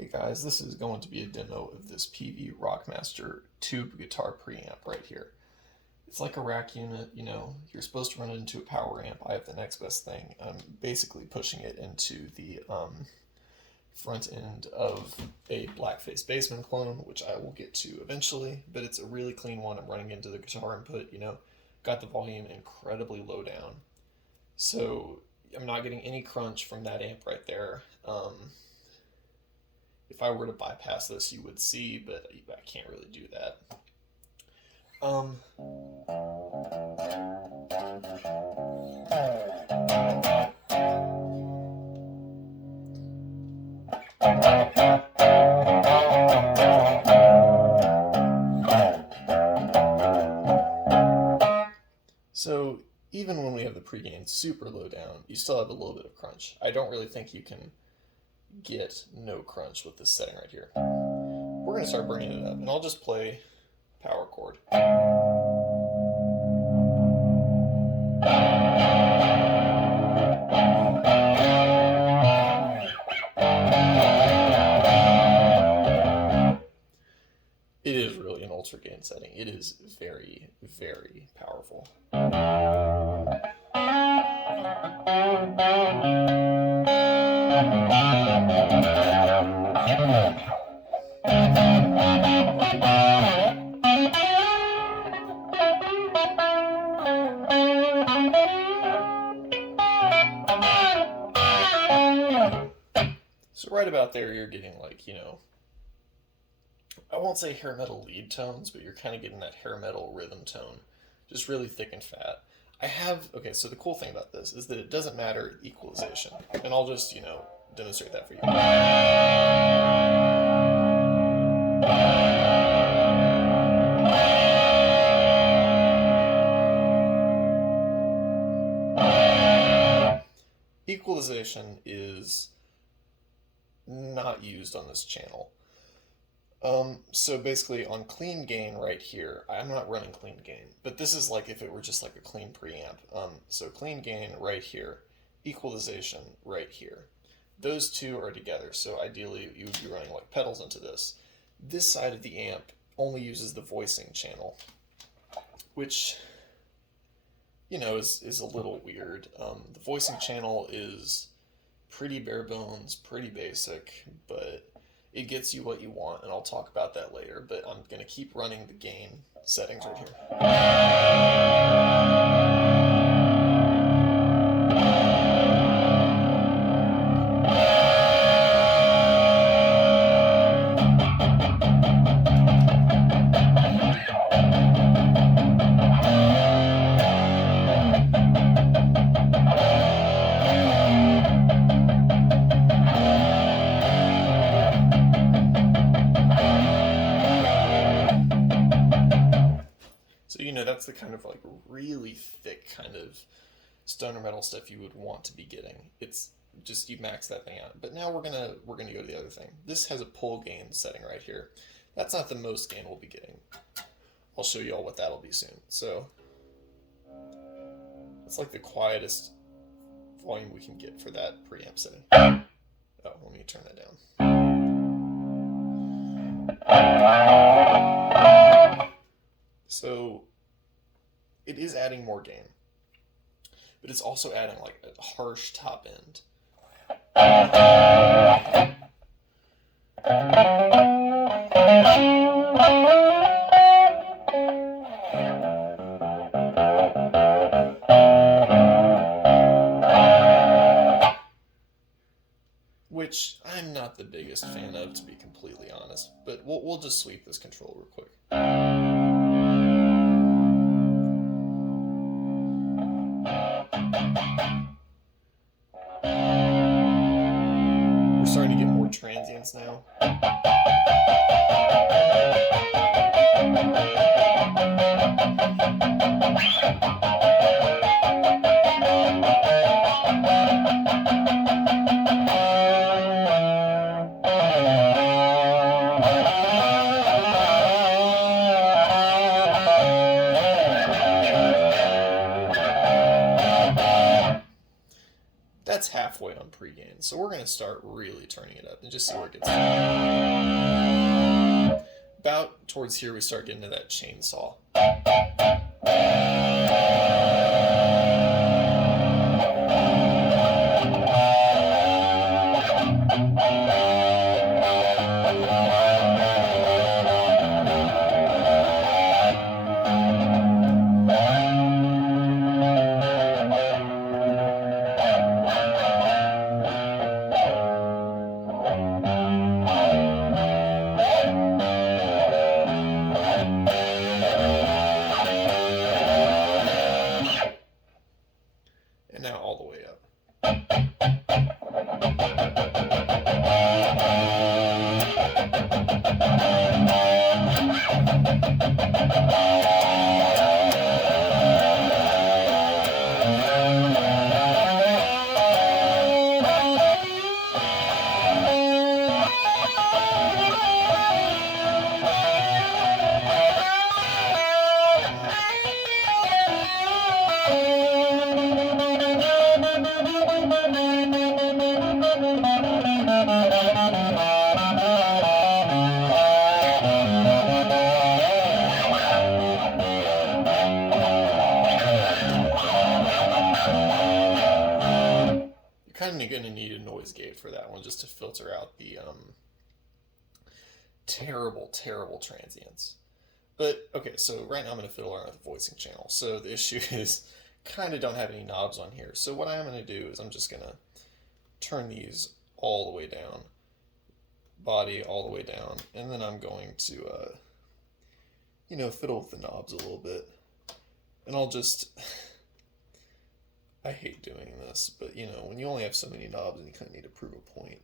Hey guys, this is going to be a demo of this Peavey Rockmaster tube guitar preamp right here. It's like a rack unit, you're supposed to run it into a power amp. I have the next best thing. I'm basically pushing it into the front end of a Blackface Bassman clone, which I will get to eventually, but it's a really clean one. I'm running into the guitar input, got the volume incredibly low down. So I'm not getting any crunch from that amp right there. If I were to bypass this, you would see, but I can't really do that. So even when we have the pre-gain super low down, you still have a little bit of crunch. I don't really think you can get no crunch with this setting right here. We're going to start bringing it up, and I'll just play power chord. It is really an ultra gain setting. It is very, very powerful. So right about there, you're getting like, I won't say hair metal lead tones, but you're kind of getting that hair metal rhythm tone, just really thick and fat. Okay, so the cool thing about this is that it doesn't matter equalization, and I'll just, demonstrate that for you. Equalization is not used on this channel. So basically on clean gain right here, I'm not running clean gain, but this is like if it were just like a clean preamp. So clean gain right here, equalization right here. Those two are together, so ideally you would be running like pedals into this. This side of the amp only uses the voicing channel, which, is a little weird. The voicing channel is pretty bare bones, pretty basic, but it gets you what you want, and I'll talk about that later, but I'm going to keep running the gain settings right here. So, that's the kind of like really thick kind of stoner metal stuff you would want to be getting. It's just, you max that thing out. But now we're gonna go to the other thing. This has a pull gain setting right here. That's not the most gain we'll be getting. I'll show you all what that'll be soon. So it's like the quietest volume we can get for that preamp setting. Oh, let me turn that down. So it is adding more gain, but it's also adding like a harsh top end. Which I'm not the biggest fan of, to be completely honest, but we'll just sweep this control real quick. We're starting to get more transients now. That's halfway on pre-gain. So we're going to start really turning it up and just see where it gets. About towards here, we start getting to that chainsaw. And now all the way up. Kind of going to need a noise gate for that one just to filter out the terrible transients. But okay, so right now I'm going to fiddle around with the voicing channel. So the issue is kind of don't have any knobs on here. So what I'm going to do is I'm just going to turn these all the way down, body all the way down, and then I'm going to fiddle with the knobs a little bit. And I'll just I hate doing this, but when you only have so many knobs and you kind of need to prove a point,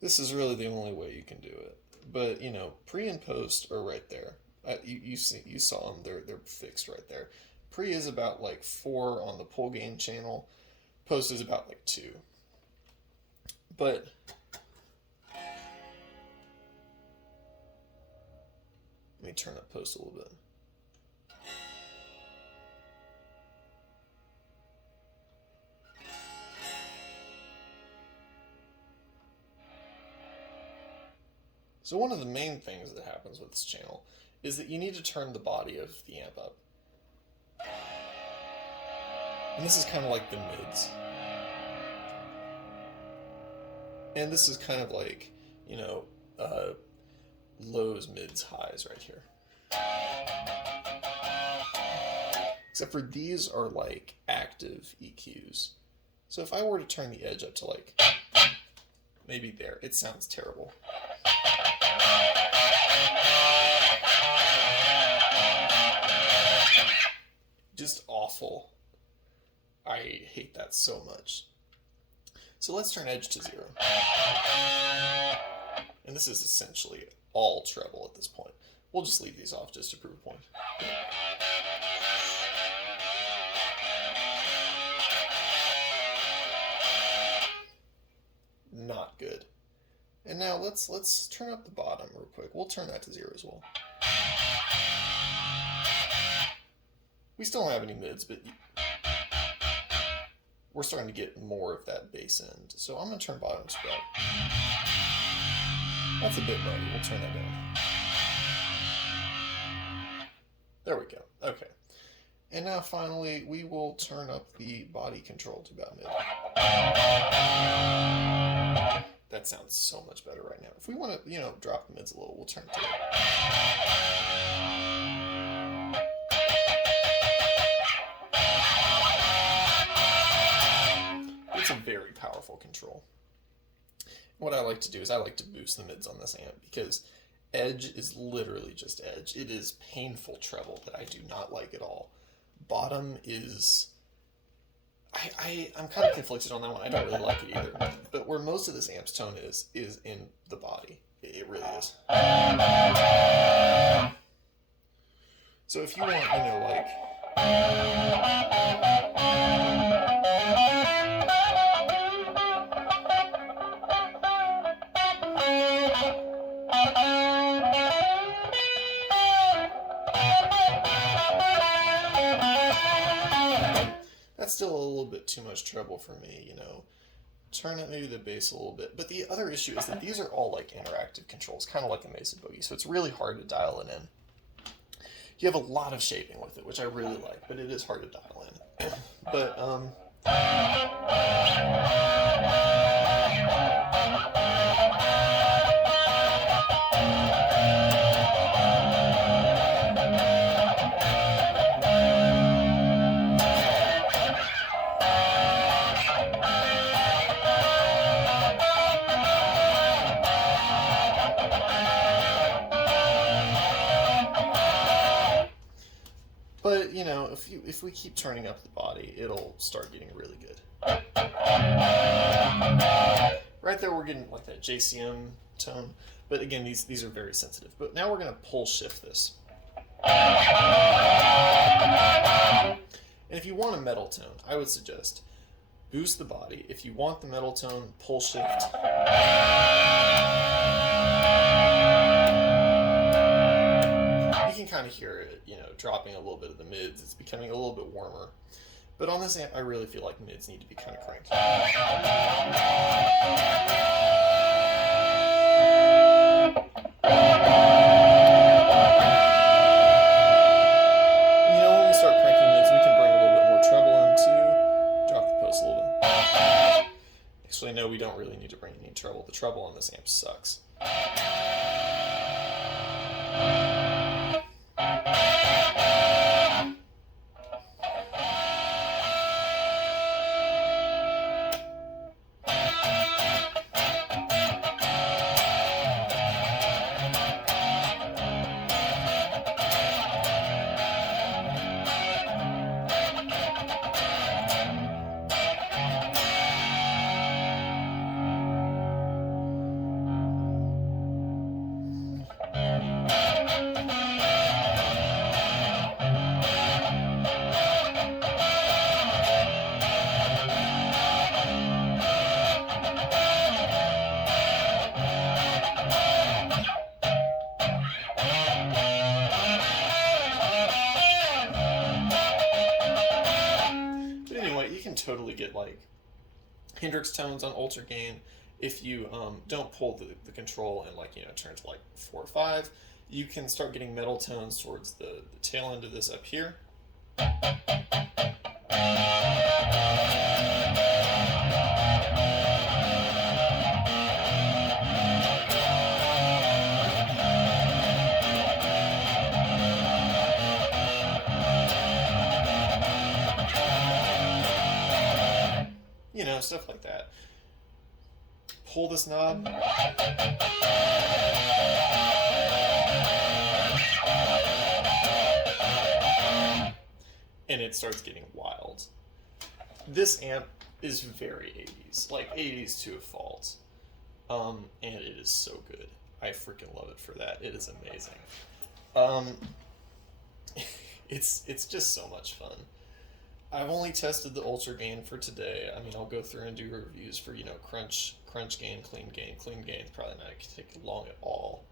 this is really the only way you can do it. But pre and post are right there. You saw them; they're fixed right there. Pre is about like 4 on the pull gain channel. Post is about like 2. But let me turn up post a little bit. So one of the main things that happens with this channel is that you need to turn the body of the amp up. And this is kind of like the mids. And this is kind of like, lows, mids, highs right here. Except for these are like active EQs. So if I were to turn the edge up to like, maybe there, it sounds terrible. Just awful. I hate that so much. So let's turn edge to 0. And this is essentially all treble at this point. We'll just leave these off just to prove a point. Not good. And now let's turn up the bottom real quick. We'll turn that to 0 as well. We still don't have any mids, but we're starting to get more of that bass end. So I'm going to turn bottom spread. That's a bit muddy. We'll turn that down. There we go. Okay. And now finally, we will turn up the body control to about mid. That sounds so much better right now. If we want to, drop the mids a little, we'll turn it to it. It's a very powerful control. What I like to do is I like to boost the mids on this amp because edge is literally just edge. It is painful treble that I do not like at all. Bottom is... I'm kind of conflicted on that one. I don't really like it either. But where most of this amp's tone is in the body. It really is. So if you want, that's still a little bit too much treble for me, turn up maybe the bass a little bit. But the other issue is that these are all like interactive controls, kind of like a Mesa Boogie, so it's really hard to dial it in. You have a lot of shaping with it, which I really like, but it is hard to dial in. But you know, if we keep turning up the body, it'll start getting really good. Right there, we're getting like that JCM tone, but again, these are very sensitive. But now we're going to pull shift this. And if you want a metal tone, I would suggest boost the body. If you want the metal tone, pull shift. You can kind of hear it, you know, dropping a little bit of the mids. It's becoming a little bit warmer. But on this amp, I really feel like mids need to be kind of cranked. Actually, no, we don't really need to bring any treble. The treble on this amp sucks. Totally get like Hendrix tones on ultra gain. If you don't pull the control and like, you know, turn to like 4 or 5, you can start getting metal tones towards the tail end of this up here. You know, stuff like that. Pull this knob. And it starts getting wild. This amp is very 80s, like 80s to a fault. And it is so good. I freaking love it for that. It is amazing. It's just so much fun. I've only tested the ultra gain for today. I mean, I'll go through and do reviews for, you know, crunch gain, clean gain. Clean gain is probably not going to take long at all.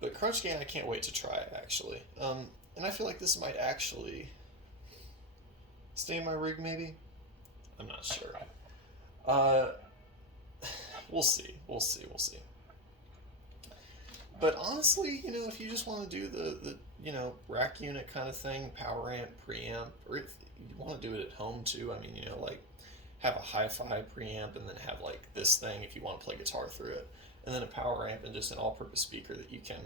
But crunch gain, I can't wait to try, actually. And I feel like this might actually stay in my rig, maybe? I'm not sure. We'll see. But honestly, you know, if you just want to do the you know, rack unit kind of thing, power amp, preamp, or if you want to do it at home too, I mean, you know, like have a hi-fi preamp and then have like this thing if you want to play guitar through it, and then a power amp and just an all-purpose speaker that you can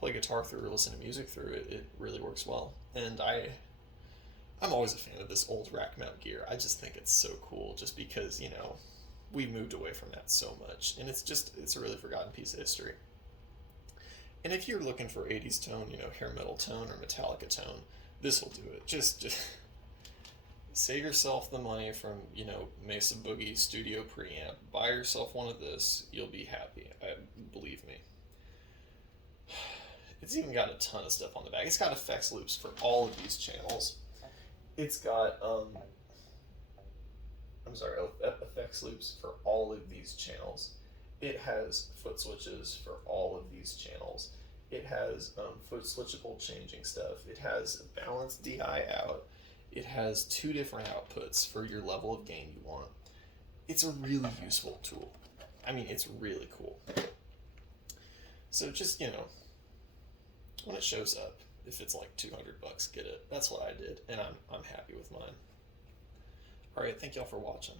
play guitar through or listen to music through, it really works well. And I'm always a fan of this old rack mount gear. I just think it's so cool just because, you know, we've moved away from that so much, and it's a really forgotten piece of history. And if you're looking for 80s tone, you know, hair metal tone or Metallica tone, this will do it. Just save yourself the money from, you know, Mesa Boogie Studio Preamp. Buy yourself one of this. You'll be happy. Believe me. It's even got a ton of stuff on the back. It's got effects loops for all of these channels. It's got, effects loops for all of these channels. It has foot switches for all of these channels. It has foot switchable changing stuff. It has a balanced DI out. It has 2 different outputs for your level of gain you want. it's a really useful tool. I mean, it's really cool. So just, when it shows up, if it's like $200, get it. That's what I did, and I'm happy with mine. All right, thank y'all for watching.